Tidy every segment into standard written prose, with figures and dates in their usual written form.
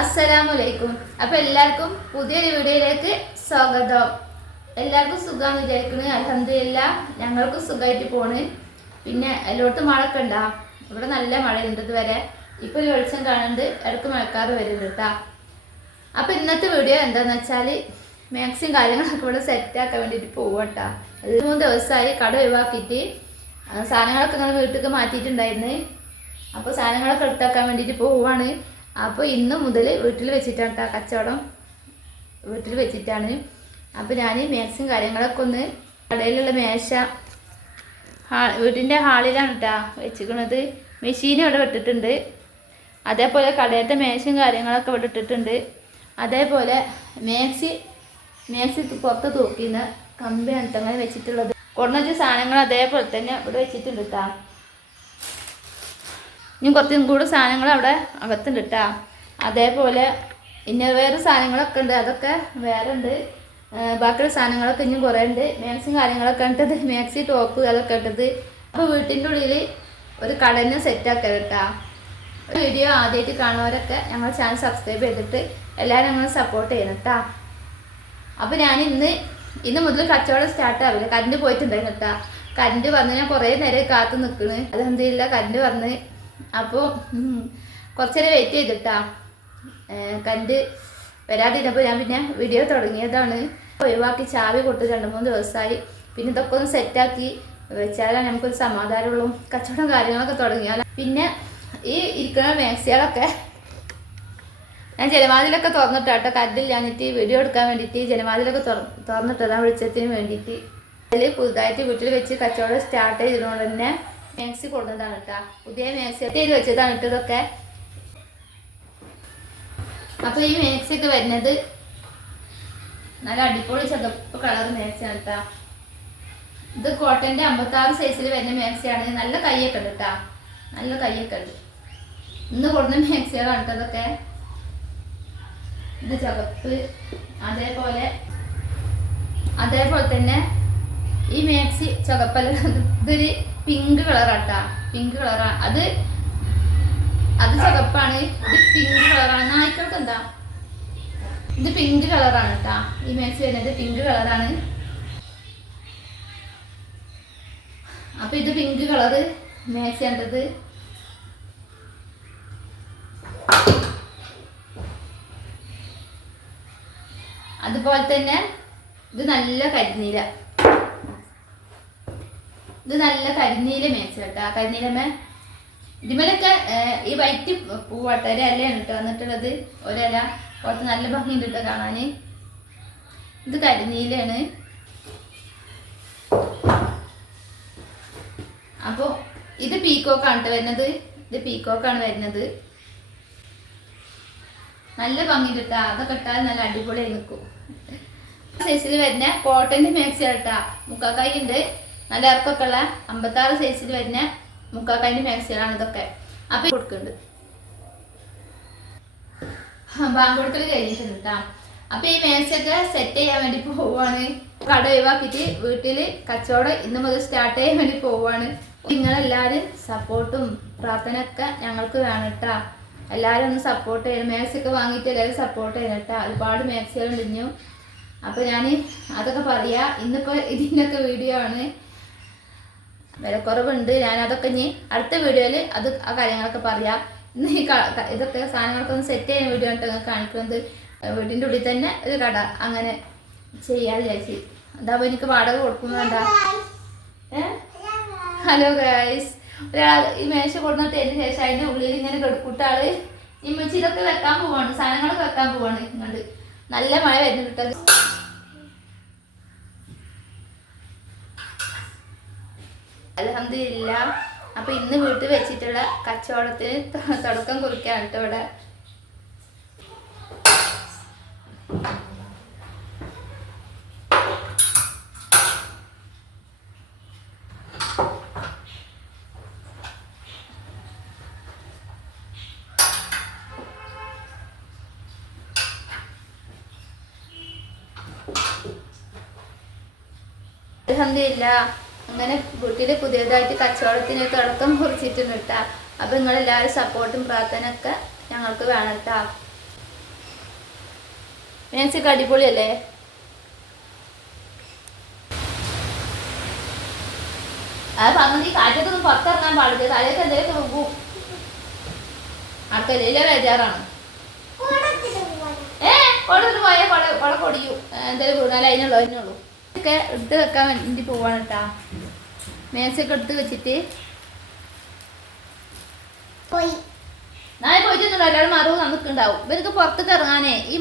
അസ്സലാമലൈക്കും. അപ്പോൾ എല്ലാവർക്കും പുതിയൊരു വീഡിയോയിലേക്ക് സ്വാഗതം. എല്ലാവർക്കും സുഖമാണെന്ന് വിചാരിക്കുന്നത്. അൽഹംദുലില്ലാ ഞങ്ങൾക്ക് സുഖമായിട്ട് പോണ്. പിന്നെ എല്ലായിടത്തും മഴയൊക്കെ ഉണ്ടാ? ഇവിടെ നല്ല മഴയുണ്ട് ഇതുവരെ. ഇപ്പോൾ ഒരു വെളിച്ചം കാണുന്നുണ്ട്, ഇടയ്ക്ക് മഴക്കാറ് വരുന്നുണ്ട് കേട്ടോ. അപ്പോൾ ഇന്നത്തെ വീഡിയോ എന്താണെന്ന് വെച്ചാൽ മാക്സിമം കാര്യങ്ങളൊക്കെ ഇവിടെ സെറ്റാക്കാൻ വേണ്ടിയിട്ട് പോവാട്ടോ. 3 ദിവസമായി കട ഒഴിവാക്കിയിട്ട് സാധനങ്ങളൊക്കെ ഇങ്ങനെ വീട്ടിലേക്ക് മാറ്റിയിട്ടുണ്ടായിരുന്നു. അപ്പോൾ സാധനങ്ങളൊക്കെ എടുത്താക്കാൻ വേണ്ടിയിട്ട് പോവുകയാണ്. അപ്പോൾ ഇന്ന് മുതൽ വീട്ടിൽ വെച്ചിട്ടാണ് കേട്ടോ കച്ചവടം, വീട്ടിൽ വെച്ചിട്ടാണ്. അപ്പോൾ ഞാൻ മാക്സിമം കാര്യങ്ങളൊക്കെ ഒന്ന് കടയിലുള്ള മേശ വീട്ടിൻ്റെ ഹാളിലാണ് കേട്ടോ വെച്ചിരിക്കുന്നത്. മെഷീൻ ഇവിടെ ഇട്ടിട്ടുണ്ട്. അതേപോലെ കടയത്തെ മേശയും കാര്യങ്ങളൊക്കെ ഇവിടെ ഇട്ടിട്ടുണ്ട്. അതേപോലെ മാക്സി പുറത്ത് തൂക്കിന്ന് കമ്പിയാണ് അങ്ങനെ വെച്ചിട്ടുള്ളത്. കുറഞ്ഞ സാധനങ്ങൾ അതേപോലെ തന്നെ ഇവിടെ വെച്ചിട്ടുണ്ട് കേട്ടോ. ഇനി കുറച്ചും കൂടി സാധനങ്ങൾ അവിടെ അകത്തുണ്ട് കേട്ടോ. അതേപോലെ ഇന്നർവെയർ സാധനങ്ങളൊക്കെ ഉണ്ട്, അതൊക്കെ വേറെ ഉണ്ട്. ബാക്കിയുള്ള സാധനങ്ങളൊക്കെ ഇനിയും കുറേ ഉണ്ട്. മാക്സിയും കാര്യങ്ങളൊക്കെ ഇട്ടത്, മാക്സി ടോപ്പ് അതൊക്കെ ഇട്ടത്. അപ്പോൾ വീട്ടിൻ്റെ ഉള്ളിൽ ഒരു കടനെ സെറ്റാക്കുക കേട്ടോ. വീഡിയോ ആദ്യമായിട്ട് കാണുന്നവരൊക്കെ ഞങ്ങൾ ചാനൽ സബ്സ്ക്രൈബ് ചെയ്തിട്ട് എല്ലാവരും ഞങ്ങൾ സപ്പോർട്ട് ചെയ്യണം കേട്ടോ. അപ്പോൾ ഞാൻ ഇന്ന് മുതൽ കച്ചവടം സ്റ്റാർട്ട് ആവില്ല. കറണ്ട് പോയിട്ടുണ്ടായിരുന്നു കേട്ടോ. കറണ്ട് വന്ന് ഞാൻ കുറേ നേരം കാത്തു നിൽക്കണ്. അതെന്തില്ല, കറണ്ട് വന്ന്. അപ്പോൾ കുറച്ചേരം വെയിറ്റ് ചെയ്തിട്ടാ കറണ്ട് വരാതിരുന്നപ്പോൾ ഞാൻ പിന്നെ വീഡിയോ തുടങ്ങിയതാണ്. ഒഴിവാക്കി ചാവി കൊട്ട് 2-3 ദിവസമായി. പിന്നെ ഇതൊക്കെ ഒന്ന് സെറ്റാക്കി വെച്ചാലാണ് നമുക്കൊരു സമാധാനമുള്ളൂ. കച്ചവടം കാര്യങ്ങളൊക്കെ തുടങ്ങിയാൽ പിന്നെ ഈ ഇരിക്കുന്ന മാക്സികളൊക്കെ ഞാൻ ജനവാതിലൊക്കെ തുറന്നിട്ടാട്ടോ. കറണ്ടില്ലാഞ്ഞിട്ട് വീഡിയോ എടുക്കാൻ വേണ്ടിയിട്ട് ജനവാതിലൊക്കെ തുറന്നിട്ടതാണ് വെളിച്ചത്തിന് വേണ്ടിയിട്ട്. അതിൽ പുതുതായിട്ട് വീട്ടിൽ വെച്ച് കച്ചവടം സ്റ്റാർട്ട് ചെയ്തതുകൊണ്ട് തന്നെ മാക്സി കൊടുക്കുന്നതാണ് കേട്ടോ. പുതിയ മാക്സി ചെയ്ത് വെച്ചതാണ് ഇട്ടതൊക്കെ. അപ്പോൾ ഈ മാക്സി ഒക്കെ വരുന്നത് നല്ല അടിപൊളി ചുവപ്പ് കളർ മാക്സിയാണ് കേട്ടോ. ഇത് കോട്ടൻ്റെ 56 സൈസിൽ വരുന്ന മാക്സിയാണ്. നല്ല കൈയൊക്കെ ഉണ്ട് കേട്ടോ, നല്ല കൈയൊക്കെ ഉണ്ട്. ഇന്ന് കൊടുക്കുന്ന മാക്സികളാണ് കേട്ടോ ഇതൊക്കെ. ഇത് ചുവപ്പ്. അതേപോലെ തന്നെ ഈ മാക്സി ചുവപ്പല്ല, ഇതൊരു പിങ്ക് കളറാട്ടാ. പിങ്ക് കളറാ. അത് ചുവപ്പാണ്, ഇത് പിങ്ക് കളറാണ്. നായ്ക്കൾക്ക് എന്താ, ഇത് പിങ്ക് കളറാണ് കേട്ടാ. ഈ മാക്സി വരുന്നത് പിങ്ക് കളറാണ്. അപ്പൊ ഇത് പിങ്ക് കളറ് മാക്സി കണ്ടത്. അതുപോലെ തന്നെ ഇത് നല്ല കരിനീല. ഇത് നല്ല കരിനീല മാക്സി കേട്ടോ. കരിനീലമ്മ ഇതിമേലൊക്കെ ഈ വൈറ്റ് പൂവാട്ട ഒരു ഇലയാണ് കേട്ടോ വന്നിട്ടുള്ളത്. ഒരില പുറത്ത് നല്ല ഭംഗിയുണ്ട് കേട്ടോ കാണാൻ. ഇത് കരിനീലാണ്. അപ്പോൾ ഇത് പീക്കോക്കാണ് കേട്ടോ വരുന്നത്. ഇത് പീക്കോക്കാണ് വരുന്നത്. നല്ല ഭംഗിയുണ്ട് കേട്ടോ. അതൊക്കെ ഇട്ടാൽ നല്ല അടിപൊളിയായി നിൽക്കും. സൈസിൽ വരുന്ന കോട്ടൻ്റെ മാക്സി കേട്ടോ. മുക്കാക്കായി ഉണ്ട്, നല്ല ഇറക്കൊക്കെ ഉള്ള 56 സൈസിൽ വരുന്ന മുക്കാക്കാൻ്റെ മാക്സികളാണ് ഇതൊക്കെ. അപ്പം കൊടുക്കുന്നുണ്ട്. ബാങ്ക് കൊടുക്കൽ കഴിഞ്ഞിട്ടുണ്ട് കേട്ടോ. അപ്പം ഈ മാക്സിയൊക്കെ സെറ്റ് ചെയ്യാൻ വേണ്ടി പോവുകയാണ്. കട ഒഴിവാക്കിയിട്ട് വീട്ടിൽ കച്ചവടം ഇന്ന് മുതൽ സ്റ്റാർട്ട് ചെയ്യാൻ വേണ്ടി പോവുകയാണ്. നിങ്ങളെല്ലാവരും സപ്പോർട്ടും പ്രാർത്ഥനയൊക്കെ ഞങ്ങൾക്ക് വേണം കേട്ടോ. എല്ലാവരും ഒന്ന് സപ്പോർട്ട് ചെയ്യണം. മാക്സിയൊക്കെ വാങ്ങിയിട്ട് എല്ലാവരും സപ്പോർട്ട് ചെയ്യണം കേട്ടോ. ഒരുപാട് മാക്സികളുണ്ട് ഇനിയും. അപ്പോൾ ഞാൻ അതൊക്കെ പറയാം. ഇന്നിപ്പോൾ ഇതിൻ്റെയൊക്കെ വീഡിയോ ആണ്. വിലക്കുറവുണ്ട്. ഞാനതൊക്കെ ഇനി അടുത്ത വീഡിയോയിൽ ആ കാര്യങ്ങളൊക്കെ പറയാം. ഇന്ന് ഈ ഇതൊക്കെ സാധനങ്ങളൊക്കെ ഒന്ന് സെറ്റ് ചെയ്യുന്ന വീഡിയോ ആയിട്ട് കാണിക്കുന്നത്. വീട്ടിൻ്റെ ഉള്ളിൽ തന്നെ ഒരു കട അങ്ങനെ ചെയ്യാതെ വിചാരിച്ച്. അതാവുമ്പോൾ എനിക്ക് വാടക കൊടുക്കുന്നുണ്ടാ. ഹലോ ഗൈസ്, ഒരാൾ ഈ മേശ കൊടുത്തിട്ടതിന് ശേഷം അതിൻ്റെ ഉള്ളിൽ ഇങ്ങനെ കെടുക്കൂട്ടാള് ഇമ്മച്ചി ഇതൊക്കെ വെക്കാൻ പോവാണ്, സാധനങ്ങളൊക്കെ വെക്കാൻ പോവാണ്. ഇങ്ങോട്ട് നല്ല മഴ വരുന്നുണ്ട് കേട്ടോ. അൽഹംദുലില്ലാ. അപ്പോൾ ഇന്ന് വീട്ടിൽ വെച്ചിട്ടുള്ള കച്ചവടത്തിന് തുടക്കം കുറിക്കാണ് കേട്ടോ ഇവിടെ. അൽഹംദുലില്ലാ അങ്ങനെ വീട്ടിൽ പുതിയതായിട്ട് കച്ചവടത്തിന് തുടക്കം കുറിച്ചിട്ടുണ്ട് കേട്ടോ. അപ്പോൾ നിങ്ങളെല്ലാവരും സപ്പോർട്ടും പ്രാർത്ഥനയൊക്കെ ഞങ്ങൾക്ക് വേണം കേട്ടോ. മേൻസിക്ക് അടിപൊളിയല്ലേ? അത് പറഞ്ഞത് ഈ കാറ്റത്തൊന്നും പുറത്തിറങ്ങാൻ പാടില്ല, തലേക്ക് എന്തെങ്കിലും പോകും. ആൾക്കല്ലേ ബേജാറാണ്. കൊടത്ത് പോയാൽ കൊട കൊടിയും എന്തായാലും വീണാൽ അതിനുള്ളൂ. ഒക്കെ എടുത്ത് വെക്കാൻ വേണ്ടി പോവാണ് കേട്ടാ. മേശയൊക്കെ എടുത്ത് വെച്ചിട്ട് നാളെ പോയിട്ടൊന്നുമില്ല, ഒരാൾ മറവ് നിൽക്കുന്നുണ്ടാവും. ഇവർക്ക് പുറത്തേക്ക് ഇറങ്ങാനേ ഈ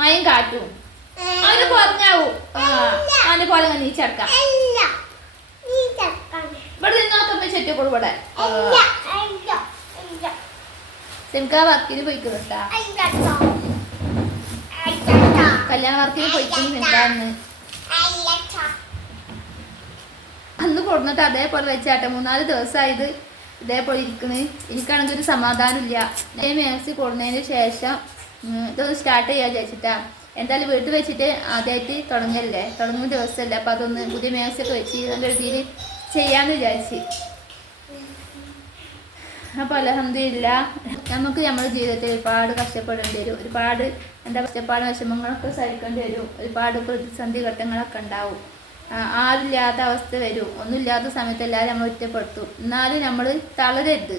മയം കാറ്റും അവന് കുറഞ്ഞാവും. അവന്റെ പോലെ നീച്ചടക്കാം. ഇവിടെ നിന്നോക്കുമ്പോ ചെറ്റക്കോളൂ. ഇവിടെ സിംക വർക്കിന് പോയിക്കുന്നുട്ടാ, കല്യാണ വർക്കിന് പോയിക്കുന്നുണ്ടാന്ന്. അന്ന് കൊടുന്നിട്ട് അതേപോലെ വെച്ചാട്ടെ 3-4 ദിവസമായത് ഇതേപോലെ ഇരിക്കുന്നത്. എനിക്കാണെങ്കിൽ ഒരു സമാധാനം ഇല്ല. മാക്സി കൊടുന്നതിന് ശേഷം ഇതൊന്ന് സ്റ്റാർട്ട് ചെയ്യാൻ വിചാരിച്ചിട്ടാ. എന്തായാലും വീട്ടിൽ വെച്ചിട്ട് ആദ്യമായിട്ട് തുടങ്ങുന്ന ദിവസമല്ല. അപ്പം അതൊന്ന് പുതിയ മാക്സി ഒക്കെ വെച്ച് നല്ല രീതിയിൽ ചെയ്യാമെന്ന് വിചാരിച്ച്. അപ്പോൾ അൽഹംദുലില്ലാ നമുക്ക് നമ്മുടെ ജീവിതത്തിൽ ഒരുപാട് കഷ്ടപ്പെടേണ്ടി വരും. ഒരുപാട് കഷ്ടപ്പാട് വിഷമങ്ങളൊക്കെ സഹിക്കേണ്ടി വരും. ഒരുപാട് പ്രതിസന്ധി ഘട്ടങ്ങളൊക്കെ ഉണ്ടാവും. ആരില്ലാത്ത അവസ്ഥ വരും. ഒന്നുമില്ലാത്ത സമയത്ത് എല്ലാവരും നമ്മൾ ഒറ്റപ്പെടുത്തും. എന്നാലും നമ്മൾ തളരരുത്.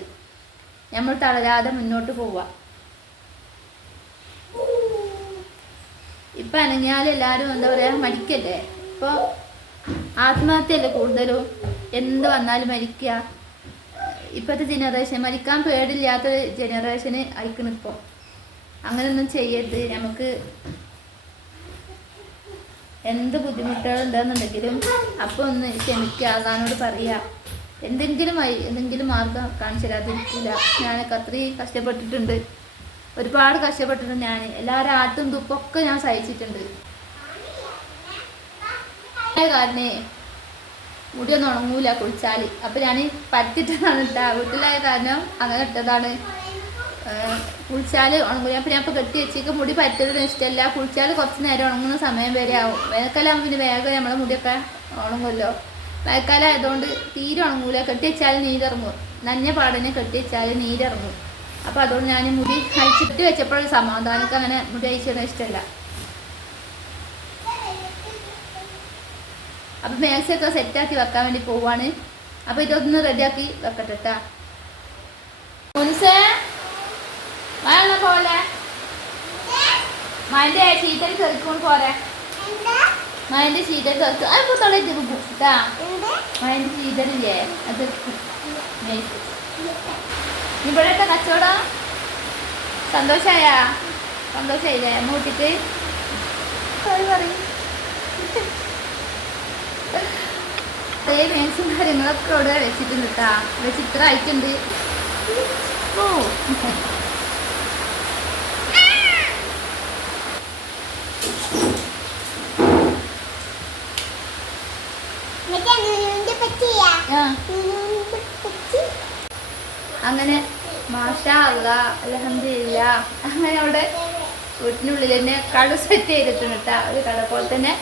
നമ്മൾ തളരാതെ മുന്നോട്ട് പോവുക. ഇപ്പം അനങ്ങിയാലും എല്ലാവരും എന്താ പറയുക മരിക്കല്ലേ. ഇപ്പോൾ ആത്മഹത്യയല്ലേ കൂടുതലും. എന്ത് വന്നാലും മരിക്കുക. ഇപ്പോഴത്തെ ജനറേഷൻ മരിക്കാൻ പേടില്ലാത്തൊരു ജനറേഷന് അയക്കണം. ഇപ്പോൾ അങ്ങനെയൊന്നും ചെയ്യരുത്. നമുക്ക് എന്ത് ബുദ്ധിമുട്ടുകൾ ഉണ്ടെന്നുണ്ടെങ്കിലും അപ്പോൾ ഒന്ന് ക്ഷമിക്കുക. ആകാനോട് പറയുക. എന്തെങ്കിലും മാർഗം കാണിച്ചു തരാതിരിക്കില്ല. ഞാനൊക്കെ അത്രയും കഷ്ടപ്പെട്ടിട്ടുണ്ട്. ഒരുപാട് കഷ്ടപ്പെട്ടിട്ടുണ്ട് ഞാൻ. എല്ലാവരും ആട്ടും തുപ്പൊക്കെ ഞാൻ സഹിച്ചിട്ടുണ്ട്. കാരണേ മുടിയൊന്നും ഉണങ്ങൂല കുളിച്ചാൽ. അപ്പം ഞാൻ പരത്തിട്ടതാണ് ഇട്ടാ. വീട്ടിലായ കാരണം അങ്ങനെ ഇട്ടതാണ്. കുളിച്ചാൽ ഉണങ്ങൂല. അപ്പം ഞാൻ ഇപ്പോൾ കെട്ടി വെച്ചേക്ക് മുടി പരത്തലും ഇഷ്ടമല്ല. കുളിച്ചാൽ കുറച്ച് നേരം ഉണങ്ങുന്ന സമയം വരെ ആവും. വേനൽക്കാലം പിന്നെ വേഗം നമ്മളെ മുടിയൊക്കെ ഉണങ്ങുമല്ലോ. മഴക്കാലം ആയതുകൊണ്ട് തീരെ ഉണങ്ങൂല. കെട്ടി വെച്ചാൽ നീരിറങ്ങും. നഞ്ഞ പാടനെ കെട്ടി വെച്ചാൽ നീരിറങ്ങും. അപ്പോൾ അതുകൊണ്ട് ഞാൻ മുടി അയച്ചിട്ട് വെച്ചപ്പോൾ സമാധാനിക്ക് അങ്ങനെ മുടി അയച്ചിടാൻ ഇഷ്ടമല്ല. അപ്പം മാക്സിയൊക്കെ സെറ്റാക്കി വെക്കാൻ വേണ്ടി പോവാണ്. അപ്പോൾ ഇതൊന്ന് റെഡിയാക്കി വെക്കട്ടെ കേട്ടാ. മുൻസേ മഴ പോലെ മഴൻ്റെ ശീതൽ തെറിക്കൊണ്ട് പോരെ. മഴൻ്റെ ശീതൽ തെറിക്കും. അതിപ്പോൾ തൊള്ളയിട്ട് പോകും കേട്ടാ. മഴൻ്റെ ശീതലില്ലേ അത് ഇവിടെയൊക്കെ കച്ചവടം സന്തോഷമായില്ലേ അമ്മ കൂട്ടിട്ട് പറയും. മേക്സും കാര്യങ്ങളൊക്കെ ഇവിടെ വെച്ചിട്ടുണ്ട് കേട്ടാ. വെച്ചിത്ര ആയിട്ടുണ്ട്. ഓ അങ്ങനെ മാഷാ അല്ലാഹ് അൽഹംദുലില്ലാ അങ്ങനെ അവിടെ വീട്ടിനുള്ളിൽ തന്നെ കട സെറ്റ് ചെയ്തിട്ടുണ്ട് കേട്ടോ. ഒരു കട പോലെ തന്നെ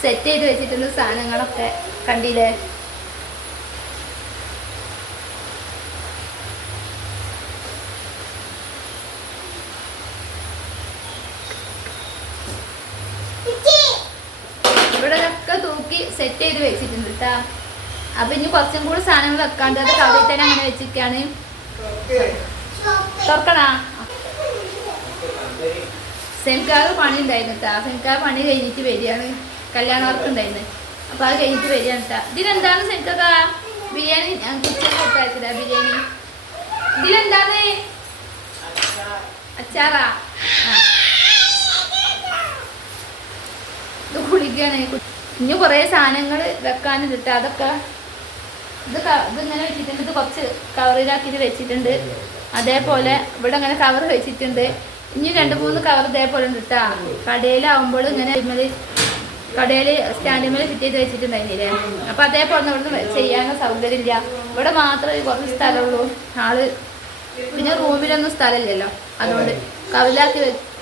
സെറ്റ് ചെയ്ത് വെച്ചിട്ടുള്ള സാധനങ്ങളൊക്കെ കണ്ടില്ലേ. ഇവിടെ ഒക്കെ തൂക്കി സെറ്റ് ചെയ്ത് വെച്ചിട്ടുണ്ട് കേട്ടോ. അപ്പൊ ഇനി കുറച്ചും കൂടി സാധനങ്ങൾ വെക്കാണ്ട് അത് കവറിൽ തന്നെ അങ്ങനെ വെച്ചിരിക്കാണ്. തുറക്കണാ സെൻകാവ് പണി ഉണ്ടായിരുന്നു കേട്ടോ. സെൻകാവ് പണി കഴിഞ്ഞിട്ട് വരികയാണ്. കല്യാണ വർക്ക് ഉണ്ടായിരുന്നു. അപ്പൊ അത് കഴിഞ്ഞിട്ട് വരികയാണ് കേട്ടോ. ഇതിലെന്താണ് സെൻകാക്ക? ബിരിയാണി ഞാൻ കിച്ചൺ കൊടുത്തായിരിക്കില്ല. ബിരിയാണി ഇതിലെന്താണ്? അച്ചാറാ. ഇത് കുളിക്കുകയാണ്. ഇനി കുറേ സാധനങ്ങൾ വെക്കാനും കിട്ടുക. അതൊക്കെ ഇതിങ്ങനെ വെച്ചിട്ടുണ്ട്. ഇത് കുറച്ച് കവറിലാക്കിയിട്ട് വെച്ചിട്ടുണ്ട്. അതേപോലെ ഇവിടെ അങ്ങനെ കവർ വെച്ചിട്ടുണ്ട്. ഇനി 2-3 കവർ ഇതേപോലെ ഉണ്ട് കേട്ടോ. കടയിലാവുമ്പോൾ ഇങ്ങനെ കടയിൽ സ്റ്റാൻഡിന്മേൽ ഫിറ്റ് ചെയ്ത് വെച്ചിട്ടുണ്ടായിരുന്നില്ലേ. അപ്പം അതേപോലെ ഇവിടുന്ന് ചെയ്യാനുള്ള സൗകര്യമില്ല. ഇവിടെ മാത്രമേ കുറച്ച് സ്ഥലമുള്ളൂ. പിന്നെ റൂമിലൊന്നും സ്ഥലമില്ലല്ലോ. അതുകൊണ്ട് കവറിലാക്കി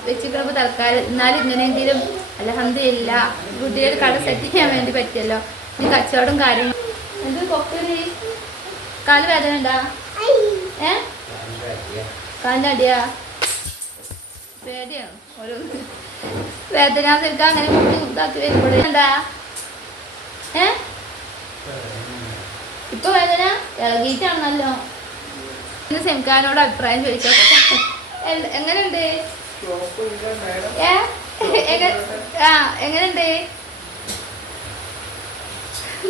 വെച്ചിട്ടുള്ളപ്പോൾ തൽക്കാലം എന്നാലും ഇങ്ങനെയെങ്കിലും അൽഹംദുലില്ലാ കുട്ടിയുടെ കട സെറ്റ് ചെയ്യാൻ വേണ്ടി പറ്റിയല്ലോ. ഇനി കച്ചവടം കാര്യങ്ങളും. എന്ത് കൊക്കൊരു കാല് വേദന ഉണ്ടാ? കാലിൻ്റെ അടിയാ? പേടിയാണ് ഒരു വേദന തീർക്കാൻ അങ്ങനെ മുട്ടി മുട്ടാക്കി വരുമ്പോഴേ എന്താ ഇപ്പൊ വേദന ഇളകിയിട്ടാണല്ലോ. സെമിക്കാനോട് അഭിപ്രായം ചോദിച്ചോട്ടെ, എങ്ങനെയുണ്ട്? എങ്ങനെയുണ്ട്?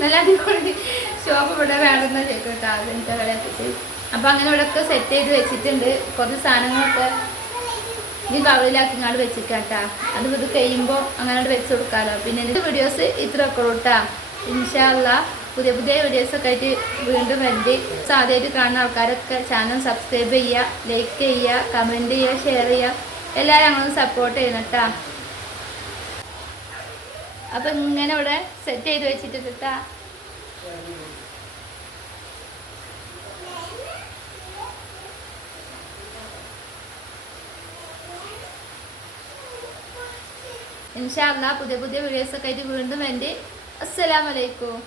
നല്ല അടിപൊളി. ഷോപ്പ് ഇവിടെ വേണമെന്ന് ചോദിക്കോട്ടെ അതിൻ്റെ വില എത്തിച്ച്. അപ്പൊ അങ്ങനെ ഇവിടെ ഒക്കെ സെറ്റ് ചെയ്ത് വെച്ചിട്ടുണ്ട്. കുറച്ച് സാധനങ്ങളൊക്കെ ഈ കവറിലാക്കി ഇങ്ങോട്ട് വെച്ചിട്ടാ. അത് ഇത് കഴിയുമ്പോൾ അങ്ങനെ വെച്ച് കൊടുക്കാമല്ലോ. പിന്നെ എൻ്റെ വീഡിയോസ് ഇത്രയൊക്കെ ഉള്ളൂ കേട്ടാ. ഇൻഷാ അല്ലാഹ് പുതിയ പുതിയ വീഡിയോസൊക്കെ ആയിട്ട് വീണ്ടും വേണ്ടി. ആദ്യമായിട്ട് കാണുന്ന ആൾക്കാരൊക്കെ ചാനൽ സബ്സ്ക്രൈബ് ചെയ്യുക, ലൈക്ക് ചെയ്യുക, കമൻറ്റ് ചെയ്യുക, ഷെയർ ചെയ്യുക. എല്ലാവരും ഞങ്ങളൊന്ന് സപ്പോർട്ട് ചെയ്യണം കേട്ടാ. അപ്പം ഇങ്ങനെ ഇവിടെ സെറ്റ് ചെയ്ത് വെച്ചിട്ട് കേട്ടാ. ഇൻഷാ അല്ലാഹ് പുതിയ പുതിയ വീഡിയോസൊക്കെ ആയിട്ട് വീണ്ടും വേണ്ടി. അസ്സലാമു അലൈക്കും.